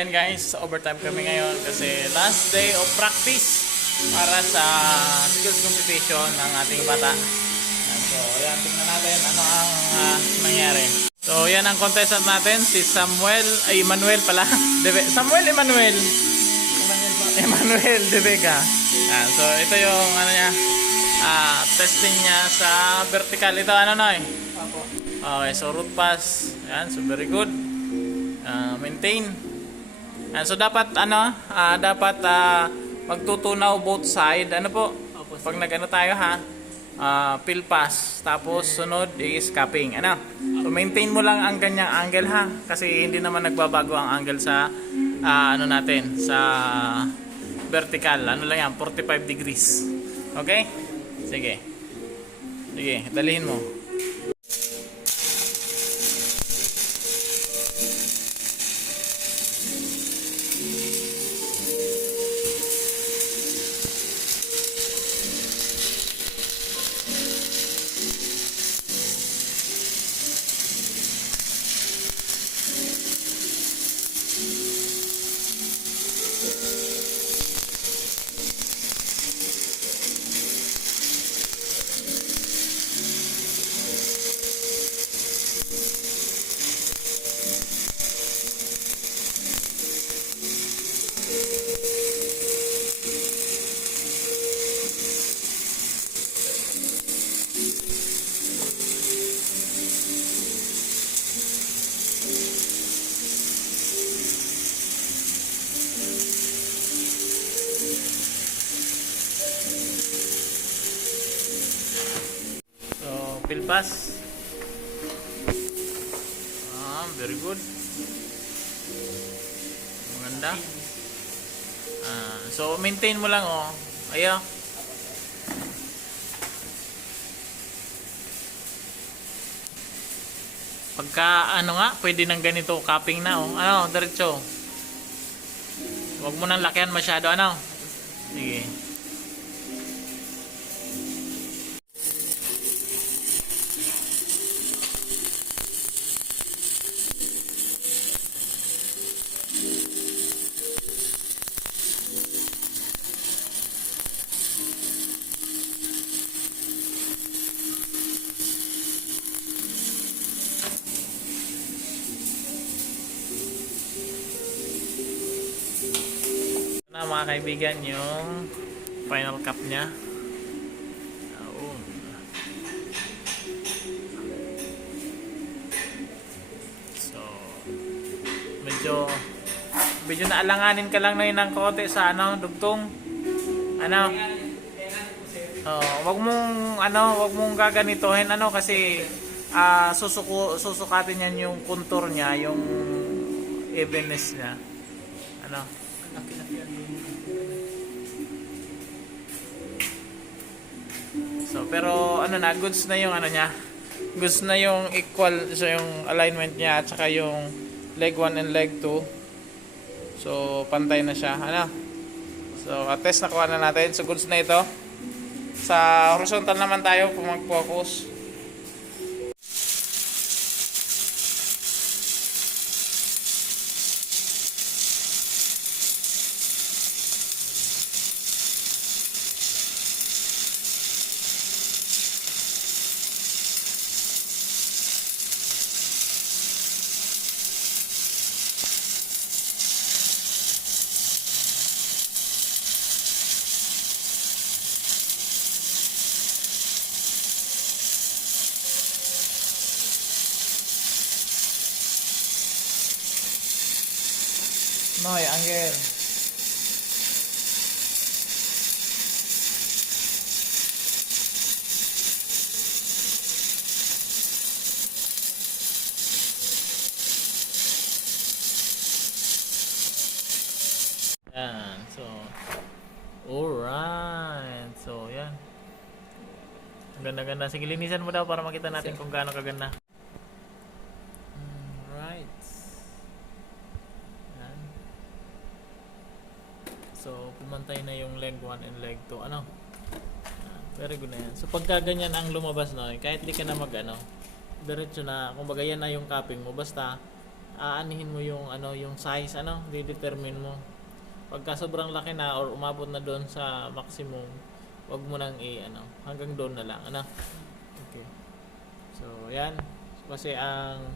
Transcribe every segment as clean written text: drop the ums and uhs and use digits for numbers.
ayan guys, overtime kami ngayon kasi last day of practice para sa skills competition ng ating bata. So, ayan, tingnan natin ano ang nangyari. So, yan ang contestant natin, si Emmanuel pala. Samuel Emmanuel De Vega. So, ito yung ano niya, testing niya sa vertical. Ito ano na eh. Okay, so root pass. Ayan, so very good. Maintain. So dapat magtutunaw both side. Ano po? Pag nagano tayo ha, fill pass. Tapos sunod is capping. Ano? So maintain mo lang ang ganyang angle ha, kasi hindi naman nagbabago ang angle sa ano natin sa vertical. Ano lang yan, 45 degrees. Okay? Sige. Sige, dalihin mo. Fill pass. Very good. Maganda. So maintain mo lang oh. Ayo. Pagka ano nga, pwede nang ganito, capping na oh. Ano, diretso. Huwag mo nang lakihan masyado ano. Sige. Na mga kaibigan yung final cup niya. So medyo naalanganin ka lang na yun ng konti sa ano, dugtong. Ano? Wag mong gaganituhin ano kasi susukatin yan yung contour niya, yung evenness niya. Ano? So pero ano na, goods na yung ano niya. Goods na yung equal so yung alignment niya at saka yung leg 1 and leg 2. So pantay na siya, ano? So test na kuha na natin. So goods na ito. Sa horizontal naman tayo kung mag-focus. Noy, Angel. Yan. So, alright. So, yan. Ang ganda-ganda. Sige, linisan mo daw para makita natin kung gaano kaganda. So, pumantay na yung leg 1 and leg 2. Ano? Very good na yan. So, pagka ganyan ang lumabas, no, kahit di ka na diretso na, kumbaga yan na yung capping mo. Basta, aanihin mo yung ano, yung size, ano, didetermine mo. Pagka sobrang laki na or umabot na doon sa maximum, wag mo nang ano, hanggang doon na lang, ano. Okay. So, yan. Kasi ang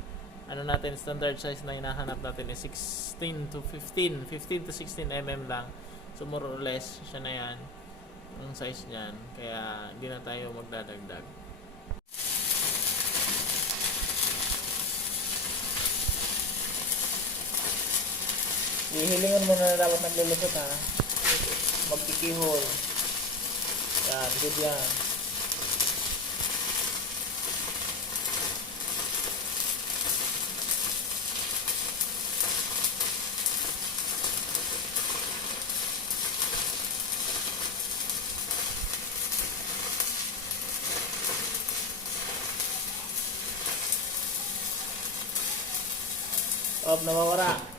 ano natin, standard size na hinahanap natin is 16 to 15 to 16 mm lang. So, more or less, siya na yan ang size niyan. Kaya, hindi na tayo magdadagdag. Hihilingan mo na dapat naglulusot, ha. Magkikihol. Yan, good yan. Nawawala.